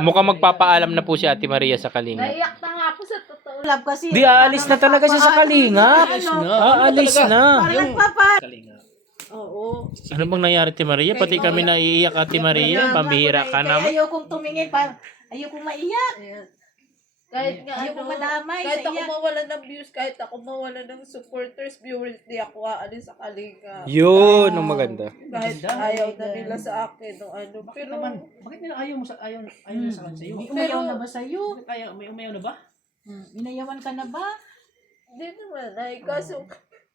Mukhang magpapaalam na po si Ate Maria sa Kalinga. Naiyak na nga po sa totoo. Love kasi. Di, aalis na talaga siya sa Kalinga. Aalis na. Kalinga. Oo. Ano bang nangyari, Ate Maria? Pati kami naiiyak, Ate Maria. Pambihira ka naman. Ayokong tumingin pa. Ayokong maiyak. Kahit nga Ayokong madamay kahit sa ako iyak. mawala ng views, kahit ako mawala ng supporters, viewers, di ako aalis sa Kalinga. Yun, ang maganda. Kahit ayaw na nila sa akin o ano. Bakit Pero, naman? Bakit nila ayaw mo sa ayaw na sa kanila sa'yo? May umayaw na ba sa'yo? Bakit ayaw? May umayaw na ba? Inayawan ka na ba? hindi naman ay kaso,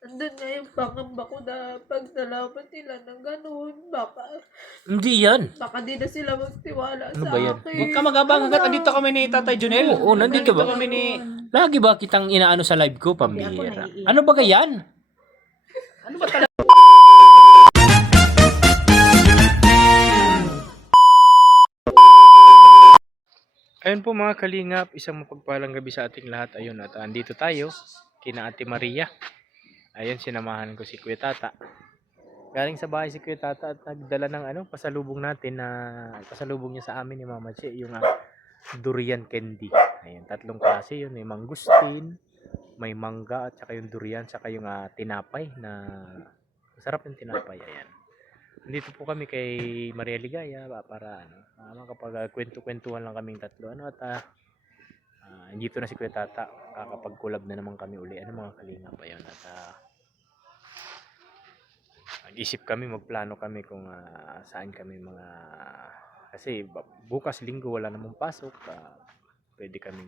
andun nga yung pangamba ko na pag nalaman nila ng ganun, Hindi yan. baka di na sila magtiwala Ano sa ba yan? akin. Huwag ka magabang hanggat andito kami ni Tatay Junel. Oo, nandito ba? Kami ni... Lagi ba kitang inaano sa live ko, pambihira? naiiyak. Ano ba yan? Ano ba talaga? Ayun po mga kalingap, isang mapagpalang gabi sa ating lahat. Ayun, at andito tayo, kina Ate Maria. Ayun, sinamahan ko si Kuya Tata. Galing sa bahay si Kuya Tata at nagdala ng pasalubong natin na pasalubong niya sa amin ni Mama Che, yung durian candy. Ayun, 3 klase yun. May mangustin, may mangga, at saka yung durian, saka yung tinapay na masarap yung tinapay. Ayan. Nandito po kami kay Maria Ligaya para makapag kwento-kwentuhan lang kaming tatlo. Nandito na si Kuya Tata, kakapag-collab na naman kami uli. Mga kalingap pa yun. At nag-isip kami, magplano kami kung saan kami kasi bukas linggo wala namang pasok. Pwede kami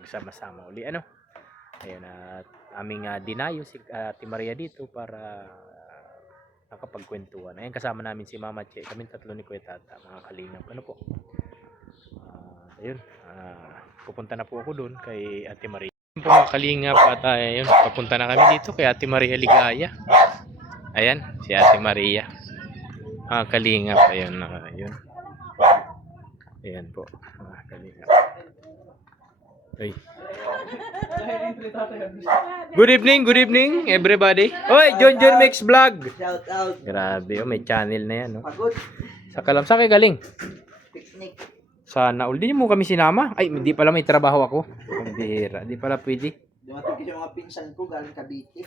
magsama-sama uli. Ayun, at aming dinayo si Ate Maria dito para nakapagkwentuhan. Ayun, kasama namin si Mama Che, kami tatlo ni Kuya Tata, mga kalingap. Ayun, pupunta na po ako doon kay Ate Maria. Ayun po mga kalingap, at ayun, papunta na kami dito kay Ate Maria Ligaya. Ayan, si Ate Maria. Mga kalingap, ayun, ayun. Ayan po, mga kalingap. Ay. Good evening everybody. Oy, John Mix Vlog. Shout out. Grabe, may channel na yan, no. Pagod. Sa Kalamsa kayo galing. Picnic. Sana uli mo kami sinama. Ay, hindi pala may trabaho ako. Ang bihira, hindi pala pwede. Dumating kasi yung mga pinsan ko galing Cavite.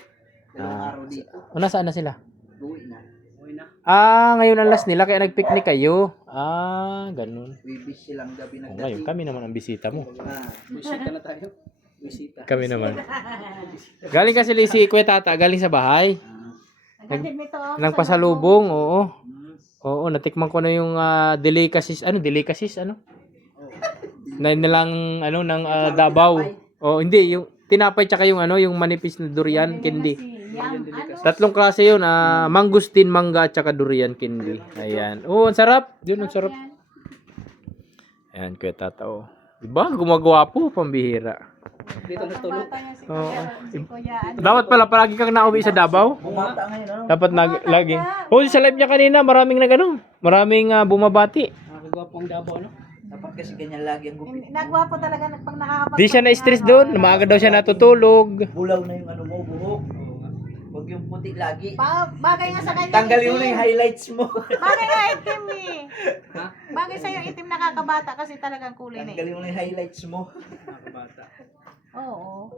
Dalawang araw dito. Nasaan na sila? Uwi na. Ngayon ang last nila kaya nagpicnic kayo. Ganun. Wibis silang gabi ng Ngayon kami naman ang bisita mo. Bisita na tayo. Bisita. Kami naman. Galing kasi si Kuya Tata, galing sa bahay. Nang pasalubong, oo. Oo, natikman ko na yung delicacies, delicacies. Na nilang ng Davao. Oh, hindi yung tinapay tsaka yung yung manipis na durian candy. 3 klase yun, mangustin, mangga at saka durian candy. Ayan. Oh, ang sarap. Yun, ang sarap. Ayan, Kuya Tata, oh. Diba? Gumagawa po, pambihira. Dito natulog. Oo. Dapat pala palagi kang nauwi sa Davao. Bumata ngayon, Dapat lagi. Oh, sa live niya kanina, maraming maraming bumabati. Nakagwapong Davao, no? Dapat kasi ganyan lagi ang gupit. Nagwapo talaga pag nakakapag... Di siya na-stress doon. Maaga daw siya natutulog. Bulaw na yung mo, buhok. Huwag yung puti lagi. Bagay nga sa kanya. Tanggalin mo na yung highlights mo. Bagay nga itim eh. Bagay sa'yo itim nakakabata kasi talagang kulay na Tanggalin mo na yung highlights mo. Nakabata. Oo.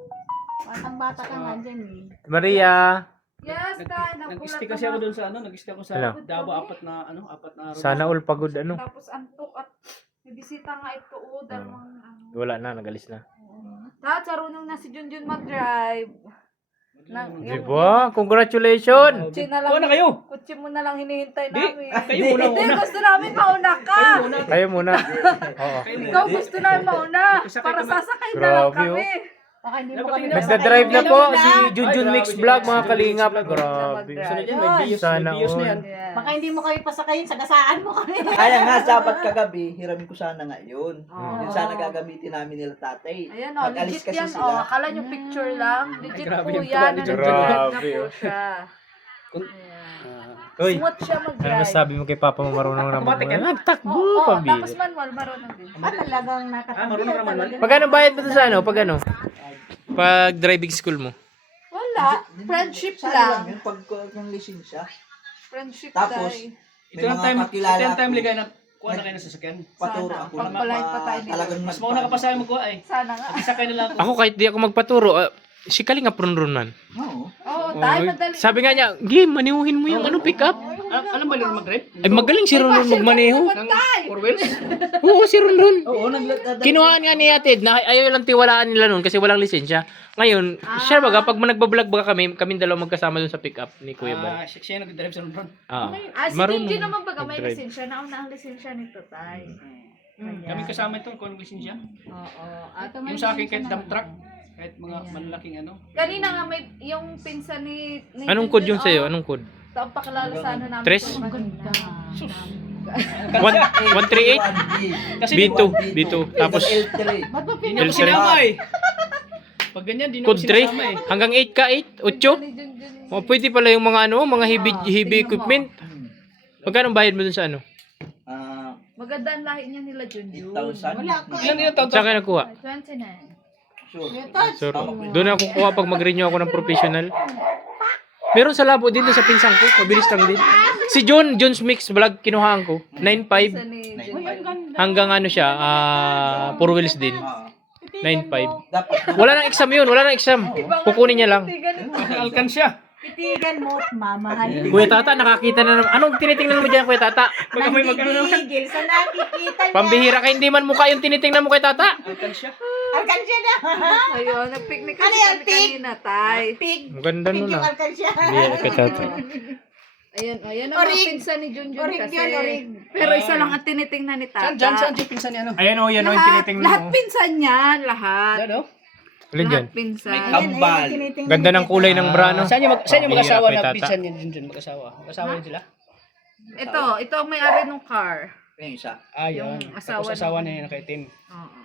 Batang bata ka nga dyan eh. Maria, Yes, Nag-stay kasi ako doon sa nag-stay ako sa Ano? Davao, 4 na araw. sana all pagod Tapos antok at may bisita nga ito, dalawang Wala na, nagalis na. Lahat sarunong na si Junjun mag-drive. Diba? Congratulations! Kutsi na lang. Kuha na kayo! Kutsi mo na lang hinihintay Di, namin. kayo muna Hindi, una. gusto namin mauna ka. Kayo muna. Oo. Ikaw gusto namin mauna. Para sasakay na lang Grabe, kami. Baka hindi Dapat mo kami hindi Nagda-drive na po si Junjun Ay, Mix grabe. Vlog, mga Si kalingap. Junjun Mix Grabe. Sunod yan, may bios, Sana may bios na all. yan. Yeah. Baka hindi mo kami pasakayin, sagasaan mo kami. Kaya nga, sabat kagabi, hiramin ko sana ngayon. Oo. Yun sana gagamitin namin nila tatay. Ayan o, Mag-alis legit kasi yan. sila. O, akala nyo picture lang. Legit grabe po yung yan. tuwa ni Junjun. Nag-drive na Grabe, po oh. siya. Kung- Ayan. Uy, Smooth siya ano mag-drive. masabi mo kay Papa mo marunong na Automatic yan? Nagtakbo, Oo, pambihira. tapos manual, marunong din. Talagang marunong naman, nakatanggal. Pagkano bayad mo sa Pag driving school mo? Wala. Friendship Sana lang lang. yun, pag yung lisensya. Friendship Tapos, tayo. may Ito lang mga time, kakilala ito lang time ko. ligay na Kuha na kayo ng sasakyan. Paturo Sana. ako na Pagpalain pa tayo nila. talagang Mas mauna ka pa sa akin magkuha ay. Sana nga. Isakay na lang ako. Ako kahit di ako magpaturo, si Kalingap Ronron man. Oo. Oo, tayo madali. Sabi nga niya, Game, manihuhin mo yung pick up. Alam ba yung mag-drive? Ay, magaling si Ronron magmaneho. Ng 4 wheels? Oo, si Ronron. Oo, nagladadala. Kinuhaan nga ni Atid na ayaw lang tiwalaan nila noon kasi walang lisensya. Ngayon, siya baga, pag nagbablog baga kaming dalawa magkasama dun sa pick-up ni Kuya Bal. Siya yung nag-drive sa Ron. Si Junjun naman baga may Mag-drive. lisensya. Nauna ang lisensya nito tayo. Kami kasama ito, kung lisensya. Oo. At Yung sa akin kahit dump truck, kahit mga malalaking ano. kanina nga may yung pinsan ni Anong code yung sa'yo? Anong code? Ang pakilala sa ano namin. Tres? ko kanina. 138? Kasi B2. B2. Tapos, L3. Ba't ba Hindi ako L3. sinama eh. Pag ganyan, di na ako code sinasama eh. 3? Hanggang 8 ka? 8? 8? Ni Junjun. O, pwede pala yung mga mga heavy equipment. Magkano bayad mo dun sa ano? Maganda ang lahi niya nila Junjun. 8,000. Wala ko. Ilan yung taon? Saan ka nakuha? 29. Sure. So, doon ako kuha pag mag-renew ako ng professional. Meron sa labo din doon sa pinsang ko. Mabilis lang din. Si John's Mix Vlog, kinuhaan ko. 9.5 Ni Uy, Junjun. ang ganda. hanggang ano siya, 4 wheels din. Ah, 9.5. dapat Wala nang exam yun, wala nang exam. Kukunin niya lang. Alkansya. Titigan mo at mamahalin. Kuya Tata, nakakita na naman. Anong tinitingnan mo dyan, Kuya Tata? Pag may mag-ano naman. Nagtigil sa nakikita niya. Pambihira ka, hindi man mukha yung tinitingnan mo kay Tata. Alkansya. Alkansya na. Ayun, nag-picnic Ano kami yan, pig? kanina, tay. Pig. Ang ganda Pig nun yung ah. alkansya. Bihira kay Tata. Ayan, ayan ang mga Orig. pinsan ni Junjun Orig kasi. yun, orig. Pero isa lang ang tinitingnan ni Tata. Saan yung pinsan niya ano? Ayan o, yan o yung Lahat, tinitingnan lahat mo. pinsan yan, lahat. Ano? Alin dyan? Lahat pinsan. May Ayan, kambal. ayan, tinitingnan Ganda ng kita. kulay ng bra, no? Saan yung Bihira mag-asawa kay na Tata. pinsan niya Junjun? Mag-asawa. Mag-asawa yun sila? Ito ang may-ari ng car. Yung isa. Ah, yun. Yung asawa Tapos asawa ng- niya yun kay Tim. Oo.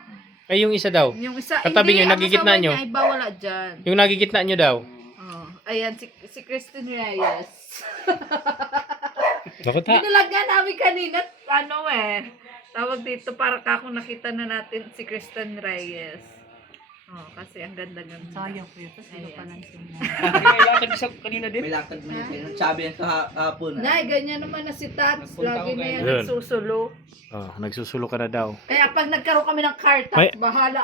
Ay, yung isa daw. Yung isa, Katabi hindi, niyo, ang nagigitna asawa niyo. niya ay bawala dyan. Yung nagigitna nyo daw. Oh. Ayan, si Kristen Reyes. Bakit ha? Binalaga namin kanina, tawag dito, para kakong nakita na natin si Kristen Reyes. Oh, kasi ang ganda-ganda. Sayang ko yun. Tapos ito pa lang siya. May lakad sa kanina din. May lakad mo yun. Sabi niya kahapon. Nay, ganyan naman na si Tats. Nagpunta Lagi ako na yan ngayon. nagsusulo. Oh, nagsusulo ka na daw. Kaya pag nagkaroon kami ng car, May- Tats, bahala.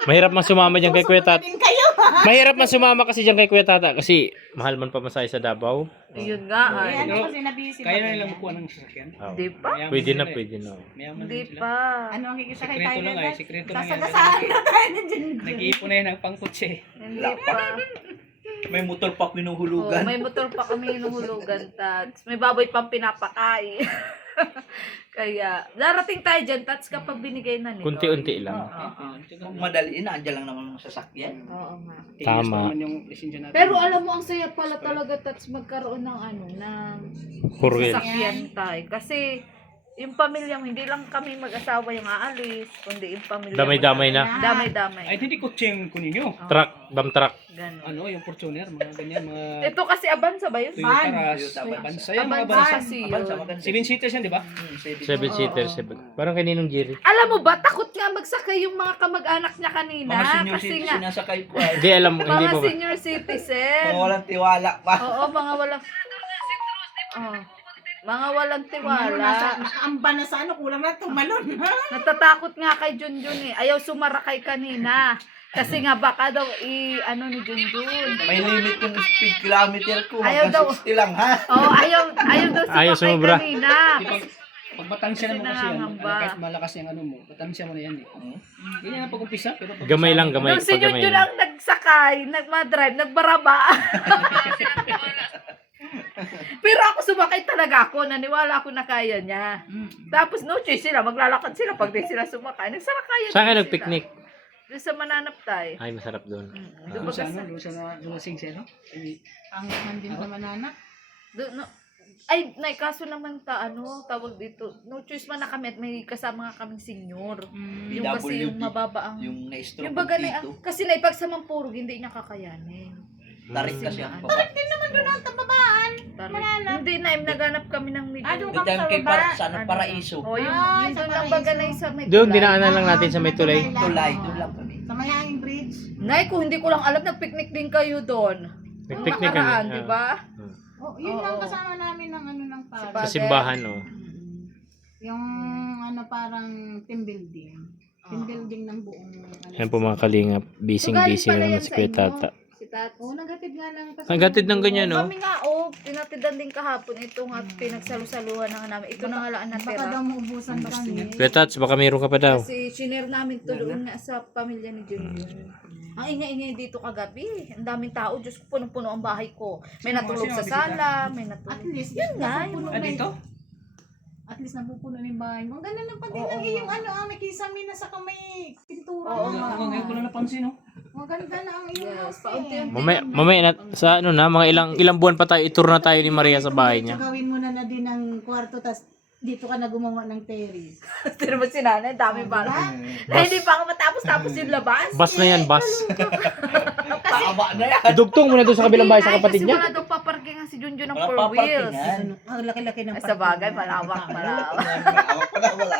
Mahirap man sumama dyan kay Kuya Tata. Din kayo. Mahirap man sumama kasi dyan kay Kuya Tata kasi mahal man pamasahe sa Davao. Yun nga, Eh, ay. ano kasi nabisi Kaya na ba nilang ganyan? makuha ng sasakyan. Oh. Hindi pa? Mayaman Pwede din na, sila eh. pwede na. Mayaman Hindi din sila. pa. Ano ang kikita kay Sikreto Tyler? lang ay, guys? sikreto lang yan. Sasagasaan na tayo na dyan. Nag-iipon na yan ng pangkutsi. Hindi pa. May motor pa Oh, pinuhulugan. may motor pa kami hinuhulugan, Tats. May baboy pang pinapakain. Kaya, darating tayo dyan, Tats, kapag binigay na nito. Kunti-unti lang. Kung madaliin na, andyan lang naman ang sasakyan. Oo nga. Tama. Yung lisensya natin. Pero alam mo, ang saya pala talaga, Tats, magkaroon ng ng 4 wheels. sasakyan tayo. Kasi, yung pamilya mo, hindi lang kami mag-asawa yung aalis, kundi yung pamilya Damay-damay mo. na. Damay-damay. Ay, hindi kutsi yung kunin nyo. Truck, dump truck. Ganun. Ano, yung Fortuner, mga ganyan, mga Ito kasi Avanza ba yun? Toyota Van. Rush, Toyota Van. Bansa yan, mga Avanza bansa. kasi Abansa, yun. maganda. 7-seaters yan, di ba? 7-seater, 7. Parang kaninong Jerry. Alam mo ba, takot nga magsakay yung mga kamag-anak niya kanina. Mga senior Kasi citizen nga, sinasakay ko ay. Hindi alam mo, hindi mga pa ba? senior citizen. Mga walang tiwala pa. Oo, mga walang... Oh, mga walang Ano, nasa, tiwala. nakaamba na sa ano, kulang na tumalon. Natatakot nga kay Junjun eh. Ayaw sumarakay kanina. Kasi nga baka daw ni Junjun. May limit yung speed kilometer ko. Ayaw Hanggang daw. 60 lang ha. Oh, ayaw daw Ayaw sumakay sumobra. kanina. Di ba, pag batansya mo kasi yan, nangangamba. kahit malakas yung ano mo, batansya mo na yan eh. Ganyan ang pag-umpisa, pero pag Gamay lang, gamay. Nung si Pag gamay Junjun lang. ang nagsakay, nagmadrive, nagbaraba. Pero ako sumakay talaga ako, naniwala ako na kaya niya. Tapos no choice sila, maglalakad sila pag di sila sumakay. Nagsarakayan Saan ka din nag-picnic? sila. Doon sa Mananaptay. Ay, masarap doon. Doon doon ba sa kasi? ano, doon sa Singse, no? Ang mandin sa manana. Doon, no, ay, nay, kaso naman tawag dito, no choice man na kami at may kasama nga kaming senior. Yung kasi yung PWD. mababa ang, Yung na-stroke yung baga na, dito. kasi na ipagsamang hindi niya kakayanin. Tarik kasi ang Ano? baba. Hindi na, naganap kami ng medyo. Doon Diyan sa kay baba. para sa ano, paraiso. Oh, yung Ay, doon sa lang baga na Paraiso. isa may Doon, tulay. dinaanan lang natin sa may tulay. Tulay, doon lang kami. Sa Mayanging Bridge. Nay, kung hindi ko lang alam, nag-picnic din kayo doon. Nung Nag-picnic nakaraan, kami. di ba? Oh, yun Oo. lang kasama namin ng ano ng para. Sa simbahan, oh. Yung ano parang team building. Team building ng buong ano. Yan po mga kalingap. Busy-busy na naman si Kuya Tata. Si Tats. Oo, nagatid nga lang. Nagatid ng ganyan, no? Kami nga, pinatidan din kahapon. Ito nga, pinagsalusaluhan na nga namin. Ito na nga lang Baka natira. daw maubusan ba kami. Kuya Tats, baka mayroon ka pa daw. Kasi shinare namin to doon nga sa pamilya ni Junjun. Ang ingay-ingay dito kagabi. Ang daming tao. Diyos ko, punong-puno ang bahay ko. May natulog sa sala, may At natulog. least, Yun nga, napupuno Ah, na dito? At least napupuno na yung bahay mo. Ang ganda ng pati Oo, ng nga. iyong ano, may kisame na sa kamay pintura. Oo, mo. nga. Ngayon ko lang napansin, no? Maganda na ang iyong Yes, house. paunti-unti. Mamaya na, sa ano na, mga ilang buwan pa tayo, itur na tayo ni Maria sa bahay niya. Gawin mo na din ang kwarto, tas dito ka na gumawa ng terrace. Tira mo si nanay, dami ba? Bas. Hindi pa ako matapos yung labas. Bas na yan, bas. Tama na yan. Idugtong mo na doon sa kabilang bahay sa kapatid Kasi niya. wala daw paparking si Junjun ng Wala 4 wheels. paparkingan. Ang laki-laki ng Ay, sa bagay, malawak.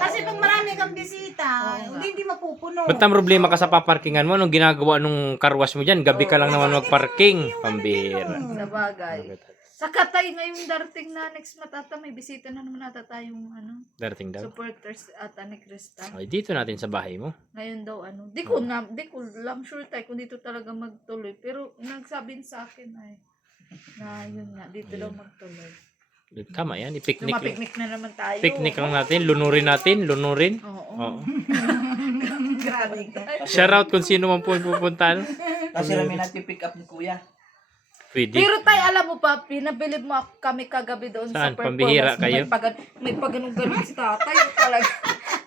Kasi pag marami kang bisita, hindi mapupuno. Ba't ang problema ka sa paparkingan mo? Anong ginagawa nung karwas mo dyan? Gabi ka lang naman magparking. Pambihira. Sa bagay. Sa Katay ngayong darating na next matata, may bisita na naman ata tayong Darating daw. supporters ata ni Krista. Ay, dito natin sa bahay mo. Ngayon daw di ko lang sure tayo kung dito talaga magtuloy. Pero nagsabi sa akin ay na yun nga, dito daw magtuloy. Tama yan, i-picnic lang. Lumapiknik na naman tayo. Picnic lang natin, lunurin. Oo. Oo. Grabe ka. Shoutout kung sino man po pupunta. Kasi rami natin pick up ni Kuya. Pwede. Pero tayo, alam mo pa, pinabilib mo kami kagabi doon Saan? sa performance. Pambihira kayo? May paganong-ganon si tatay. Talaga,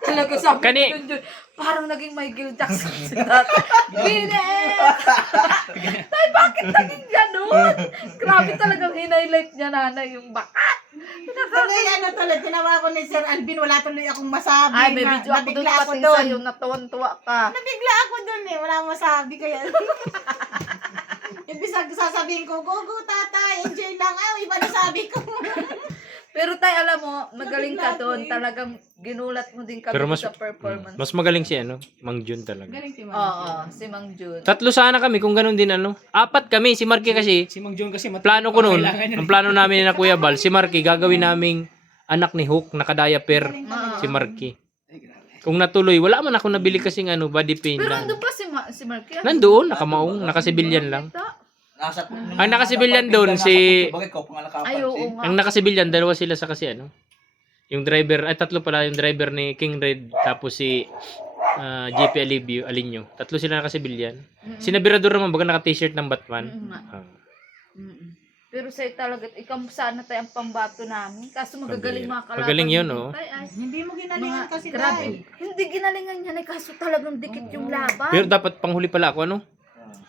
talaga sabi Kani- ko dun, parang naging Michael Jackson si tatay. Bine! Tay, bakit naging ganon? Grabe talagang hinighlight niya nanay yung bakat. Kaya ano tuloy, tinawa ko ni Sir Alvin, wala tuloy akong masabi. Ay, may video ako doon nabigla ako pati doon. sa'yo, natuwan-tuwa ka. Nabigla ako doon eh, wala akong masabi kaya. Ibig sasabihin ko, go tatay, enjoy lang. Ay, iba na sabi ko. Pero tay, alam mo, magaling ka doon. Talagang ginulat mo din kami Pero mas- sa performance. Mas magaling si Mang Jun talaga. Galing si Oo, si Mang Jun. Tatlo sana kami kung ganun din Apat kami, si Marky kasi. Si Mang John kasi Plano ko noon, kailangan niya. ang plano namin na Kuya Bal, si Marky gagawin naming anak ni Hook, nakadiaper si Marky. Ay, grabe. Kung natuloy, wala man ako nabili kasing body paint Pero lang. nandun pa si Marky. Nandoon, nakamaong, nakasibilyan lang. Nasa Ang nakasibilyan doon, si- Bagay ko, pangalakapan. Ay, oo nga. Ang nakasibilyan, dalawa sila sa kasi yung driver, ay tatlo pala, yung driver ni King Red, tapos si JP Alinyo. Tatlo sila nakasibilyan. Si Nabirador naman, baga naka-t-shirt ng Batman. Mm, nga. Ah. Mm-mm. Pero sa'yo talaga, ikaw sana tayo ang pambato namin. Kaso magagaling mga kalaban. Magaling yun, mo, oh. tay, ay. Hindi mo ginalingan kasi Grabe. dahil. Hindi ginalingan yan eh, kaso talagang dikit yung laban. Pero dapat panghuli pala ako,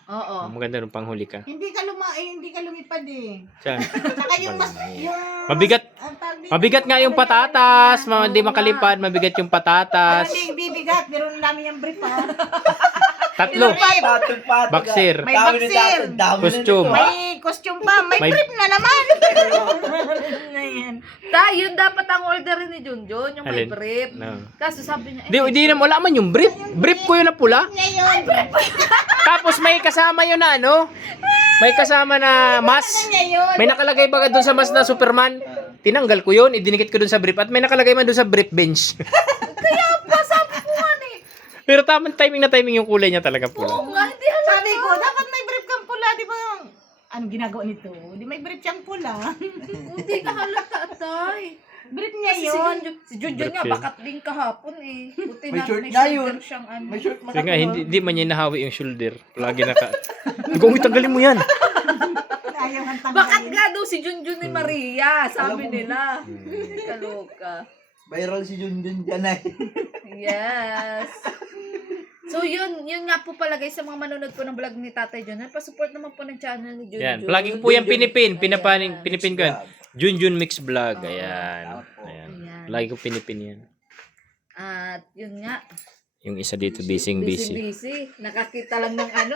Oo. Maganda nung panghuli ka. Hindi ka lumipad eh. Saan? Saka yung Mabigat. ang tawag dito, Mabigat nga yung patatas. Hindi makalipad. Mabigat yung patatas. Hindi bibigat, pero namin yung brief ha. Tatlo. Patol. Boxer. May boxer. Costume. May costume pa, may May- brief na naman. Ayan. Tayo, yun dapat ang order ni Junjun, yung may Alin? brief. No. Kaso sabi niya, Di na wala man yung brief. Brief ko yun na pula. Ngayon, Tapos may kasama yun na may kasama na mas. ngayon. May nakalagay ba doon sa mas na Superman? Tinanggal ko yun, idinikit ko doon sa brief at may nakalagay man doon sa brief bench. sabi ko nga eh. Pero tamang timing yung kulay niya talaga pula. Oo nga, hindi halata. Sabi ko, dapat may brief kang pula, di ba? Anong ginagawa nito? Di may brief siyang pula. Hindi ka halata, tay. Brief niya Kasi yun. si Junjun nga, Brief yun. bakat din kahapon eh. Buti May na shirt may nga shoulder yun. siyang May shirt man Kasi nga, hindi man niya nahawi yung shoulder. Lagi Ikaw, tanggalin mo yan. Ayaw ang tanggalin. Bakat nga daw si Junjun ni Maria, sabi nila. Kaloka. Viral si Junjun dyan ay. Yes. So yun nga po pala guys sa mga manonood po ng vlog ni Tatay Junjun. Pa-support naman po ng channel ni Junjun. Yan, palagi ko po yung pinipin. Ayan. Pinipin ko yan. Junjun Mix Vlog. Ayan. Ayan. Lagi ko pinipin yan. At yun nga. Yung isa dito, busy. Busy. Nakakita lang ng ano.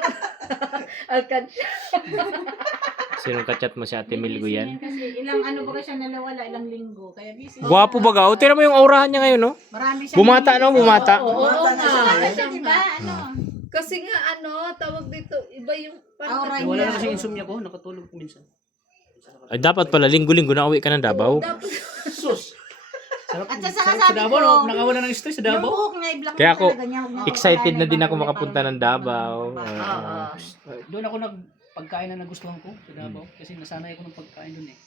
Alkansya. Sinong kachat mo si Ate Milgo yan? Kasi ilang ano ba siya nawala, ilang linggo. Kaya busy. Gwapo ba ga? O, tira mo yung aurahan niya ngayon, no? Marami siya. Bumata, no? Bumata. Oo nga. Siya, di ba? Ano? Kasi nga ano, tawag dito, iba yung Aura Wala niya. na kasi insomnia ko, nakatulog ko minsan. Ay, dapat pala, linggo-linggo na uwi ka ng Davao. Dapat, Sus. Sarap. At saka Sarap sabi sa Davao, ko, no? Nakawala ng stress sa Yung Davao. buhok niya, i-block Kaya niya ako, talaga niya. Huwag niya excited papakainin na din ako ng makapunta ng Davao. Oo. Doon ako nagpagkain na nagustuhan ko sa Davao. Kasi nasanay ako ng pagkain doon eh.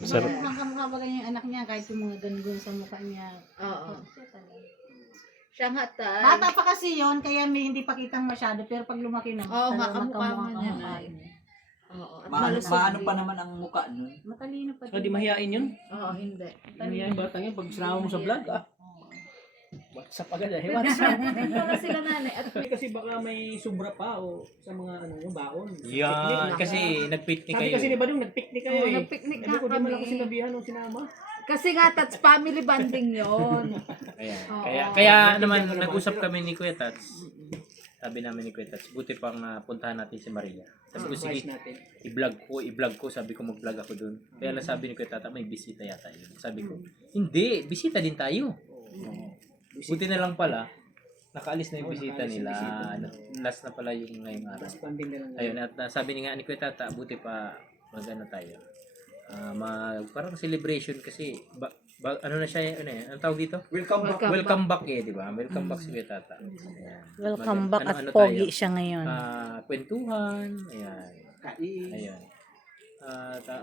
Masarap. Mukhang kamukha ba ganyan yung anak niya kahit yung mga ganun sa mukha niya. Oo. Siya talaga. Siya nga tay. Bata pa kasi yon kaya may hindi pakitang masyado pero pag lumaki na Oo nga, talagang kamukha magkamukha nga niya, kamukha ay. niya. Oo. At Maano malusog pa din. naman ang mukha nun. Matalino pa So, di mahihain yun. Oo, hindi. Mahihain batang yun. Pag sinama mo sa vlog, WhatsApp agad eh. Pero WhatsApp. para sila nanay at Kasi baka may sobra pa o sa mga baon. Yan, kasi nag-picnic Sabi kasi ni Badong, nag-picnic kayo eh. nag-picnic Sabi nga ko, di man ako kami. sinabihan o sinama. Kasi nga, that's family bonding yon. Ayan. Oo. Kaya naman nag-usap kami ni Kuya Tats. Sabi namin ni Kuya Tats, buti pang puntahan natin si Maria. Sabi ko, Surprise sige, natin. i-vlog ko. Sabi ko, mag-vlog ako dun. Kaya lang sabi ni Kuya Tata, may bisita yata yun. Sabi ko, hindi, bisita din tayo. Buti na lang pala, nakaalis na yung bisita nila. Last na pala yung ngayong araw. Expanding na lang. Ayun, at sabi ni Kuya Tata, buti pa magano tayo. Parang celebration kasi ano na siya, anong tawag dito? Welcome back. Welcome back eh, di ba? Welcome back si Kuya Tata. Ayan. Welcome back at Ano-ano pogi tayo? siya ngayon. Kwentuhan, ayan. Kain. Ayan.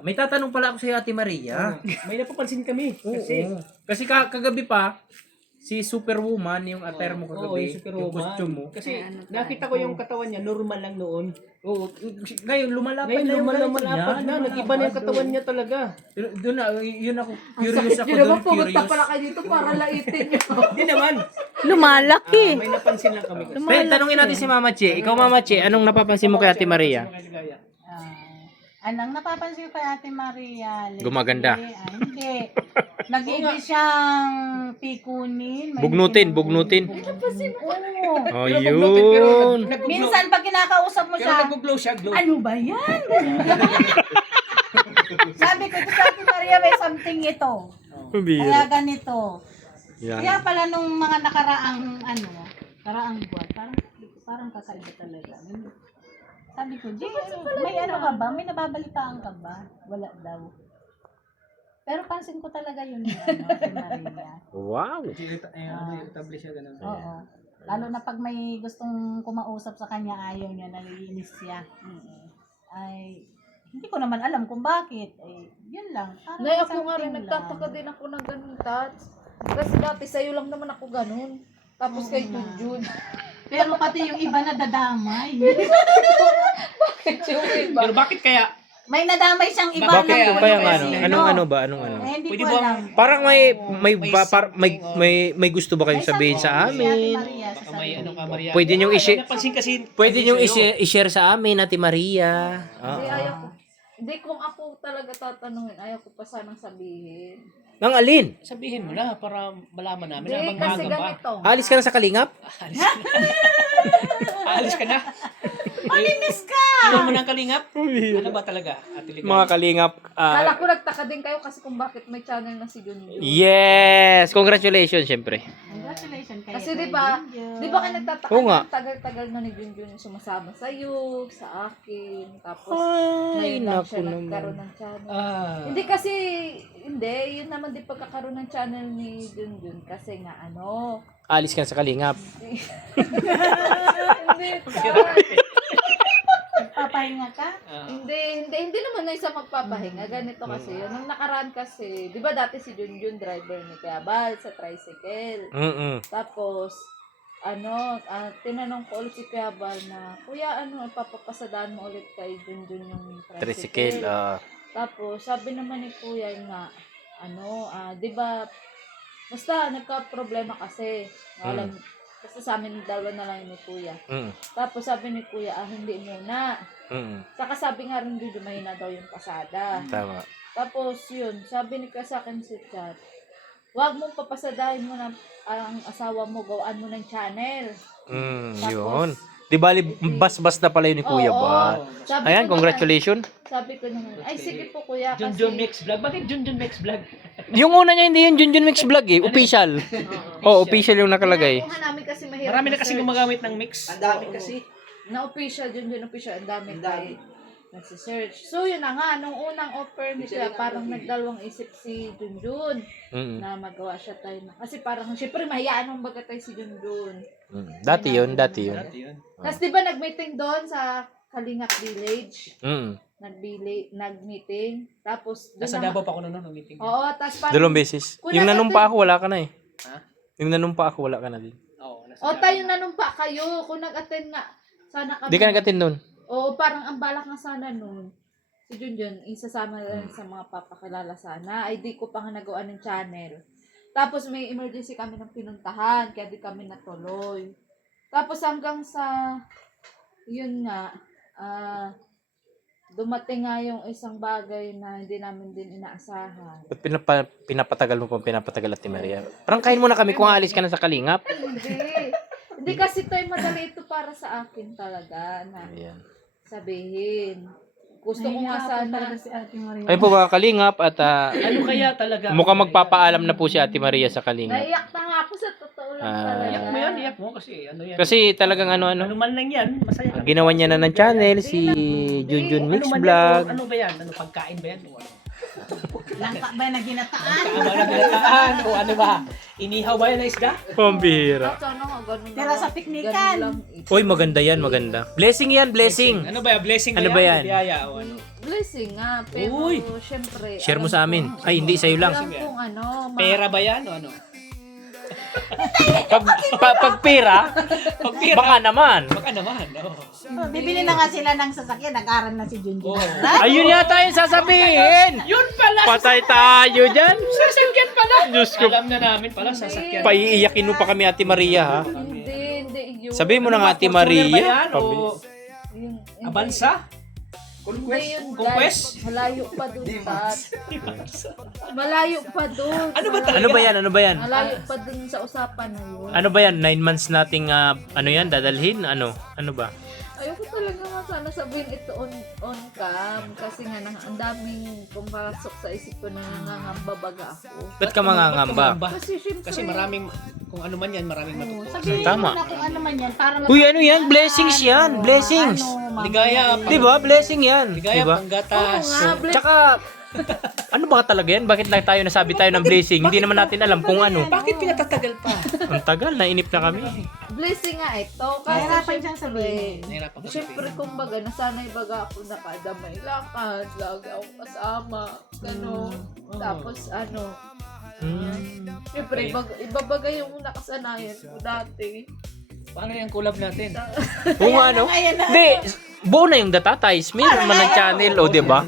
May tatanong pala ako sa iyo, Ate Maria. May napapansin kami. Kasi kagabi pa, si Superwoman, yung attire mo Oo, kagabi, yung yung Superwoman. costume mo. Kasi nakita ko yung katawan niya, normal lang noon. Oo, ngayon lumalapad Ngayon na yung lumalapad ganito na, niya. nag-iba na yung katawan niya talaga. Doon na, yun ako, Ang curious sakit ako nyo doon, naman, pumunta curious. pala kayo dito para laitin nyo. Hindi naman. Lumalaki. May napansin lang kami. Tanungin natin si Mama Che. Ikaw, Mama Che, anong napapansin mo kay Ate Maria? Anong napapansin ko kay Ate Maria? Gumaganda. Hindi. Nag-iibi siyang pikunin. may Bugnutin. Oo. Oh, Pero yun. Minsan pag kinakausap mo Pero siya, nag-glow siya, glow. ano ba yan? Sabi ko, ito sa Ate Maria may something ito. Kaya ganito. Yan. Kaya pala nung mga karaang buwan, parang kakaiba talaga. Sabi ko, Jay, may ano ka ba? May nababalitaan ka ba? Wala daw. Pero pansin ko talaga yun yung si Maria. Wow. Irritable siya ganun. Oo. Lalo na pag may gustong kumausap sa kanya, ayaw niya, naliinis siya. Ay, hindi ko naman alam kung bakit. Eh, yun lang. Parang Nay, ako nga rin, something nagtataka lang. din ako ng ganun, Tats. Kasi dati sa'yo lang naman ako ganun. Tapos kay Junjun. Pero pati yung iba na dadamay. Bakit yung iba? Pero bakit kaya? May nadamay siyang iba Bakit na po ba yung ano? sino. Anong ano ba? Anong ano? Eh, hindi Pwede ko bang- alam. Parang may gusto ba kayong sabihin sa amin? Baka may ano ka, Maria. Pwede niyong i-share. Napansin kasi. Pwede niyong i-share sa amin, Ate Maria. Hindi, ayaw ko. Hindi, kung ako talaga tatanungin, ayaw ko pa sanang sabihin. Nang alin? Sabihin mo na para malaman namin. Hindi, Habang kasi maaga pa. ganito. Alis ka na sa Kalingap? Alis ka na. Alis ka na. Mamimiss ka! Iwan mo ng kalingap? Ano ba talaga? Ate Ligay? Mga Kalingap. Kala ko nagtaka din kayo kasi kung bakit may channel na si Junjun. Yes! Congratulations, syempre. Congratulations kayo. Kasi di ba kayo nagtataka Oo nga. ng tagal-tagal na ni Junjun yung sumasama sa'yo, sa akin, tapos Ay, ngayon lang naku siya naman. nagkaroon ng channel. Hindi. Hindi, yun naman din pagkakaroon ng channel ni Junjun kasi nga Alis ka na sa Kalingap. hindi, Tats. Papahinga ka? Hindi naman na isa magpapahinga. Ganito kasi yun. Nung nakaraan kasi, di ba dati si Junjun driver ni Kuya Bal sa tricycle. Tapos, tinanong ko ulit si Kuya Bal na, Kuya, ipapapasadaan mo ulit kay Junjun yung tricycle. Tapos, sabi naman ni Kuya nga, di ba, basta nagka-problema kasi. Basta sa amin dalawa na lang yun ni Kuya. Tapos sabi ni Kuya, hindi muna. Saka sabi nga rin dito, mahina daw yung pasada. Tama. Tapos yun, sabi ni Kuya sa akin sa chat, huwag mong papasadahin mo na ang asawa mo, gawaan mo ng channel. Yun. Di bali, bas-bas na pala yun ni Kuya Bal. Sabi Ayan, ko congratulations. naman, sabi ko naman, ay sige po Kuya, kasi... Junjun Mix Vlog. Bakit Junjun Mix Vlog? Yung una niya, hindi yung Junjun Mix Vlog eh. Official. Official yung nakalagay. Nakuha namin kasi mahirap. Marami na kasi gumagamit ng mix. Ang dami kasi. Na official, Junjun official, ang dami Ang dami. tayo. nagsisearch. So, yun na nga, nung unang offer nila, parang nagdalawang isip si Junjun Mm. na magawa siya tayo. Kasi parang, syempre, mahiyaan mong bagatay si Junjun. Dati yun. Dati yun. Tapos, di ba, nag-meeting doon sa Kalingap Village? Mm. Nag-meeting. Tapos, doon Nasa na- Davao pa ako noon, meeting. Oo, tapos parang, Dalawang beses. Kung Yung nag-attend- nanumpa ako, wala ka na eh. Ha? Yung nanumpa ako, wala ka na din. Oo, nasa o Davao. tayo nanumpa kayo. Kung nag-attend nga, sana kami. Di ka nag-attend nun. Oo, parang ang balak nga sana nun. Si Junjun, isasama na lang sa mga papakilala sana. Ay, di ko pa nga nagawa ng channel. Tapos may emergency kami ng pinuntahan, kaya di kami natuloy. Tapos hanggang sa, yun nga, dumating nga yung isang bagay na hindi namin din inaasahan. Ba't pinapatagal mo pa pinapatagal Ate Maria? Parang kain mo na kami kung aalis ka na sa Kalingap. Hindi. Hindi kasi ito'y madali ito para sa akin talaga na Ayan. sabihin. Gusto ko nga Nahihirapan sana. talaga si Ate Maria. Ayun po mga Kalingap at Ano kaya talaga? mukhang magpapaalam na po si Ate Maria sa Kalingap. Naiyak na nga ako sa totoo lang Ah. talaga. Iyak mo yan, iyak mo kasi ano yan. Kasi talagang ano Ano man lang yan, masaya ka. ginawa niya na ng channel si Junjun Mix Ano man yan, Vlog. ano ba yan? Ano, pagkain ba yan? O ano? Langka ba na ginataan? Tama na binataan o ano ba? Inihaw ba yan na isda? Pambihira. Sana nga, ganun Tira lang. sa piknikan. Ganun lang ito. Uy, maganda yan, maganda. Blessing yan, blessing. Ano ba yan? Blessing Ano ba yan? Biyaya o ano? Blessing nga, pero Uy! syempre. Share mo alam sa amin. ko- Ay, hindi, sa'yo lang. Alam kong ano, Pera ba yan o ano? Pag pera, baka naman. Baka naman, oo. Bibili na nga sila ng sasakyan. Nag-aral na si Junjun. Oo. Ayun yata yung sasabihin. Yun pala! Patay tayo dyan. Sasakyan pala! Diyos ko. Alam na namin pala, sasakyan. Paiiyakin mo pa kami Ate Maria ha. Hindi yun. Sabihin mo na nga Ate Fortuner ba Maria. yan o Hindi Avanza? Hindi yun, Conquest? guys. Malayo pa dun, Tat. Malayo pa dun. Ano ba talaga? Ano ba yan? Ano ba yan? Malayo pa dun sa usapan na yun. Ano ba yan? 9 months nating ano yan dadalhin? Ano? Ano ba? Ayoko talaga nga sana sabihin ito on cam. Kasi nga ang daming pumasok sa isip ko na nangangamba baga ako. Ba't ka mangangamba? Kasi syempre. Kasi maraming, kung ano man yan, maraming Oo, matutunan. sabihin Tama. mo na kung ano man yan. Para Uy, ano yan? Blessings yan. Blessings. Ligaya. Di ba? Blessing yan. Ligaya, Di ba? panggatas. Oo nga, Tsaka, ano ba talaga yan? Bakit lang tayo nasabi tayo ng blessing? Hindi naman natin alam kung ano. Bakit pinatatagal pa? Ang tagal, nainip na kami. blessing nga ito. Kasi Nahirapan siyang syempre, sabihin. Nahirapan ko Siyempre, kumbaga, nasanay baga ako na kada may lakad, lagi ako kasama, gano'n. Tapos, ano, siyempre, ibabaga yung nakasanayan ko dati. Paano yung collab natin? Oo nga, ano? Hindi, buo na yung datatais. Mayroon man ng channel, o diba?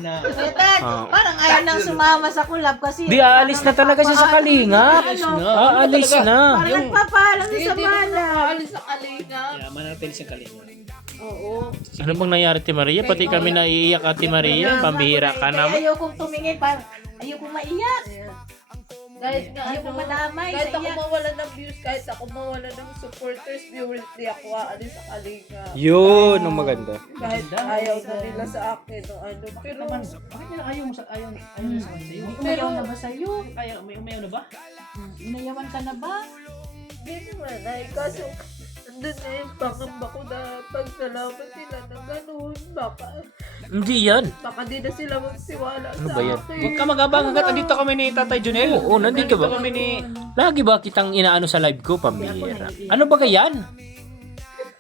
Ah. Parang ayaw nang sumama sa kulab kasi Di, aalis na talaga siya sa Kalingap. Aalis na. parang nagpapaalam sa Hindi bala. na makaalis sa kalinga. Yeah, manatili siyang kalinga. Oo. Ano bang nangyari, Ate Maria? Pati kami naiiyak, Ate Maria. Pambihira ka Kaya naman. ayaw kong tumingin, parang ayaw kong maiyak. Ayan. Kahit nga, Ayaw kong madamay kahit sa ako iyak. mawala ng views, kahit ako mawala ng supporters, viewers, di ako aalis sa kalinga. Yun, ang maganda. Kahit ayaw na nila sa akin, no, ano. Pero, Bakit nila ayaw mo sa ayaw mo sa sa'yo? Umayaw na ba sa'yo? Kaya may umayaw na ba? Inayawan ka na ba? hindi naman ay, kaso, andun na yung pangamba ko na pagsalamat nila na ganun, Hindi yan. baka di na sila magsiwala Ano sa ba yan? akin. Huwag ka mag-abang hanggat andito kami ni Tatay Junel. Oo, nandito ba? kami ni... Lagi ba kitang inaano sa live ko, pambihira? Ano ba yan?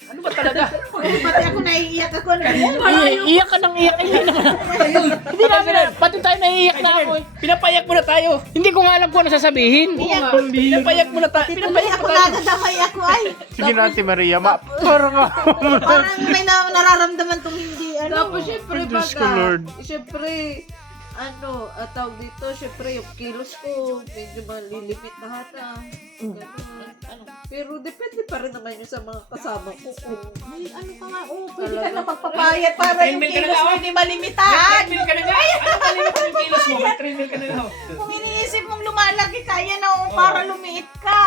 Ano ba talaga? Pati ako naiiyak ako na yan. Ay, iyak ka nang iyak. Hindi namin, pati tayo naiiyak na ako. Pinapayak mo na tayo. Hindi ko nga alam kung ano sasabihin. Pinapayak mo na tayo. Tuloy ako nadadamay ako ay. Sige na, Ate Maria. Parang Parang may nararamdaman tong hindi Tapos, ano. syempre, Diyos ko, baga, Lord. syempre, ano, tawag dito, syempre, yung kilos ko, medyo malilimit na hata. Ganun. Pero, depende pa rin naman yun sa mga kasama ko. Kung May ano ka nga, pwede ka na magpapayat para yung Treadmill ka na kilos nga, mo oh. hindi malimitahan. Treadmill ka na nga. Ano ba limit yung kilos mo? May treadmill ka na nga. Kung iniisip mong lumalaki, kaya na para lumiit ka.